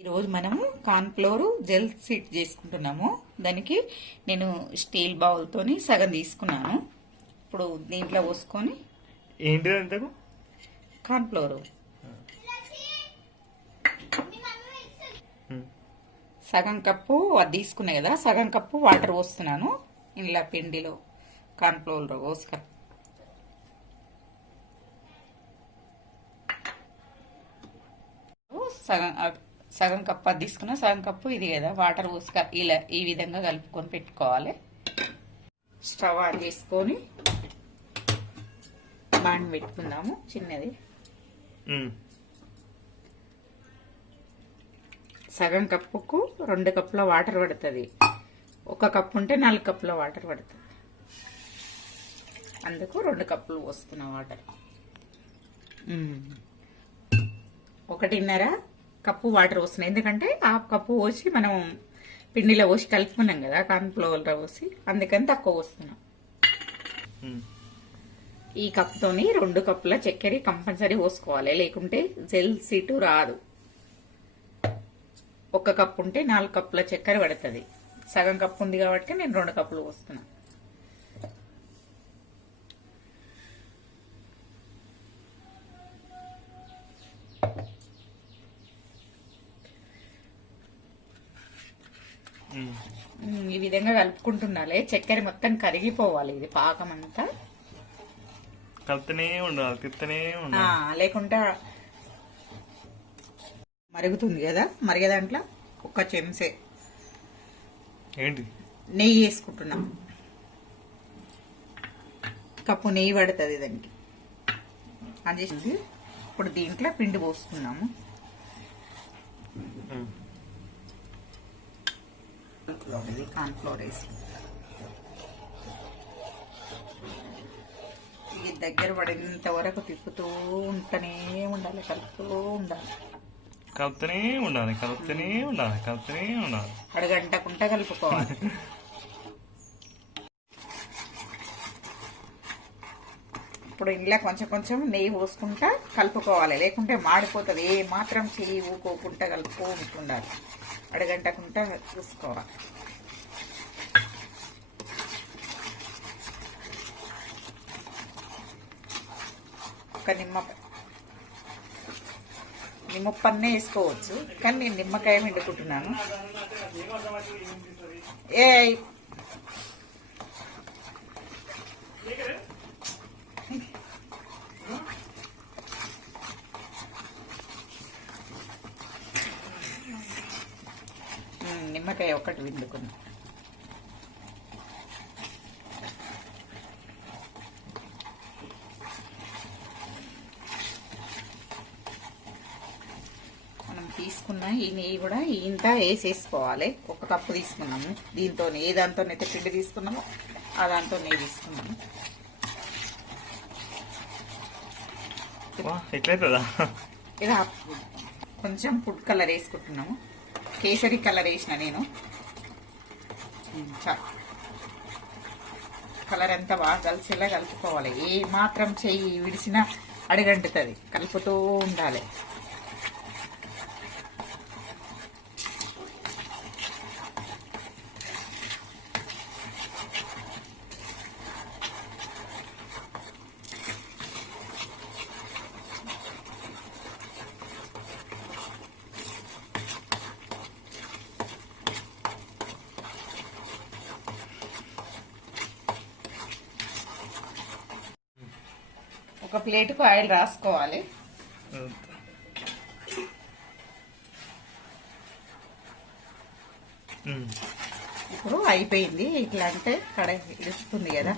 ఈరోజు మనము cornflour gel seat చేసుకుంటున్నాము. దానికి నేను స్టీల్ బౌల్తోని సగం తీసుకున్నాను. ఇప్పుడు దీంట్లో పోసుకొని ఏంటిది అంతకు కార్న్ఫ్లోర్ సగం కప్పు అది తీసుకున్నాయి కదా, సగం కప్పు వాటర్ పోస్తున్నాను. ఇలా పిండిలో కార్న్ఫ్లోర్ పోసుక సగం సగం కప్పు అది తీసుకున్నా, సగం కప్పు ఇది కదా వాటర్ పోసుక ఇలా ఈ విధంగా కలుపుకొని పెట్టుకోవాలి. స్టవ్ ఆన్ చేసుకొని బాండ్ పెట్టుకుందాము చిన్నది. సగం కప్పుకు 2 కప్పుల వాటర్ పడుతుంది. 1 కప్పు ఉంటే 4 కప్పుల వాటర్ పడుతుంది. అందుకు 2 కప్పులు పోస్తున్నా వాటర్. 1.5 కప్పు వాటర్ పోస్తున్నాయి. ఎందుకంటే 1/2 కప్పు పోసి మనం పిండిలో పోసి కలుపుకున్నాం కదా, కార్న్ఫ్లోర్లో పోసి, అందుకని తక్కువ పోస్తున్నాం. ఈ కప్తోని 2 కప్పుల చక్కెర కంపల్సరీ పోసుకోవాలి, లేకుంటే జెల్ సీటు రాదు. 1 కప్పు ఉంటే 4 కప్పుల చక్కెర పడుతుంది. సగం కప్పు ఉంది కాబట్టి నేను 2 కప్పులు పోస్తున్నా. ఈ విధంగా కలుపుకుంటున్నాలే, చక్కెర మొత్తం కరిగిపోవాలి. ఇది పాకం అంతా కలుపుతూనే ఉండాలి, తిప్పుతూనే ఉండాలి, లేకుంటే మరుగుతుంది కదా. మరిగే దాంట్లో 1 చెంచా ఏంటి నెయ్యి వేసుకుంటున్నాం. కప్పు నెయ్యి పడుతుంది దానికి. అది ఇప్పుడు దీంట్లో పిండి పోసుకున్నాము. కార్న్ఫ్లోర్ వేసి ఇది దగ్గర పడేంత వరకు తిప్పుతూ ఉంటూనే ఉండాలి, కలుపుతూ ఉండాలి, కలుపుతూనే ఉండాలి, కలుపుతూనే ఉండాలి, కలుపుతూనే ఉండాలి. అడగంటకుంటా కలుపుకోవాలి. ఇప్పుడు ఇంట్లో కొంచెం కొంచెం నెయ్యి పోసుకుంటా కలుపుకోవాలి, లేకుంటే మాడిపోతుంది. ఏ మాత్రం చెయ్యి ఊకోకుండా కలుపుకుంటుండాలి, అడగంటకుంటా చూసుకోవాలి. ఒక నిమ్మపన్నే వేసుకోవచ్చు, కానీ నేను నిమ్మకాయ పిండుకుంటున్నాను. నిమ్మకాయ ఒకటి పిండుకున్నా. తీసుకున్న ఈ నెయ్యి కూడా ఇంత వేసేసుకోవాలి. 1 కప్పు తీసుకున్నాము. దీంతో ఏ దాంతో అయితే పిండి తీసుకున్నామో ఆ దాంతో నెయ్యి తీసుకున్నాము. ఇలా కొంచెం ఫుడ్ కలర్ వేసుకుంటున్నాము. కేసరి కలర్ వేసిన నేను. కలర్ అంతా బాగా కలిసేలా కలుపుకోవాలి. ఏ మాత్రం చెయ్యి విడిచినా అడుగంటుతుంది, కలుపుతూ ఉండాలి. ఒక ప్లేటుకు ఆయిల్ రాసుకోవాలి. ఇప్పుడు అయిపోయింది. ఇట్లా అంటే కడాయి ఇడుస్తుంది కదా,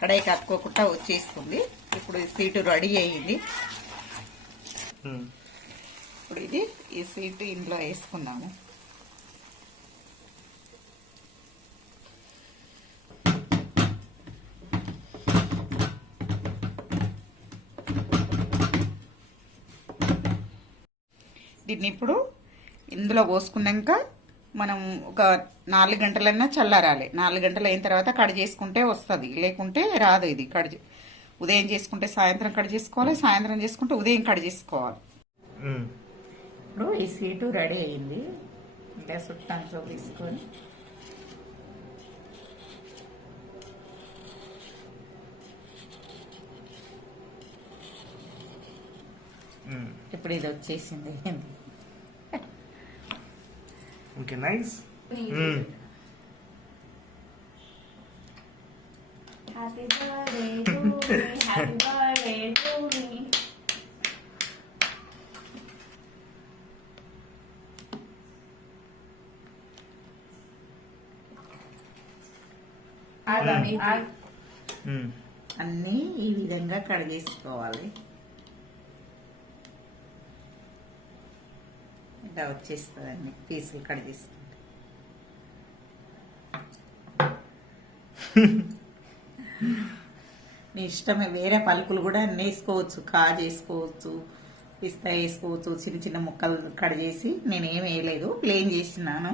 కడాయి కట్టుకోకుండా వచ్చేస్తుంది. ఇప్పుడు సీటు రెడీ అయ్యింది. ఇప్పుడు ఈ సీటు ఇంట్లో వేసుకున్నాము. దీన్ని ఇప్పుడు ఇందులో పోసుకున్నాక మనం ఒక 4 గంటలన్నా చల్లారాలి. 4 గంటలు అయిన తర్వాత కడి చేసుకుంటే వస్తుంది, లేకుంటే రాదు. ఇది ఉదయం చేసుకుంటే సాయంత్రం కడి చేసుకోవాలి, సాయంత్రం చేసుకుంటే ఉదయం కడి చేసుకోవాలి. ఇప్పుడు ఈ స్వీటు రెడీ అయింది. ఇంకా చుట్టాంతో తీసుకొని ఇప్పుడు ఇది వచ్చేసింది. Okay nice. Happy birthday to me, happy birthday to me. అన్నీ ఈ విధంగా కట్ చేసుకోవాలి. ఇలా వచ్చేస్తుంది అన్ని పీసులు కట్ చేసుకుంటే. మీ ఇష్టమే, వేరే పలుకులు కూడా అన్నీ వేసుకోవచ్చు. కాజు వేసుకోవచ్చు, పిస్తా వేసుకోవచ్చు. చిన్న చిన్న ముక్కలు కట్ చేసి నేనేం వేయలేదు, ప్లేన్ చేసినాను.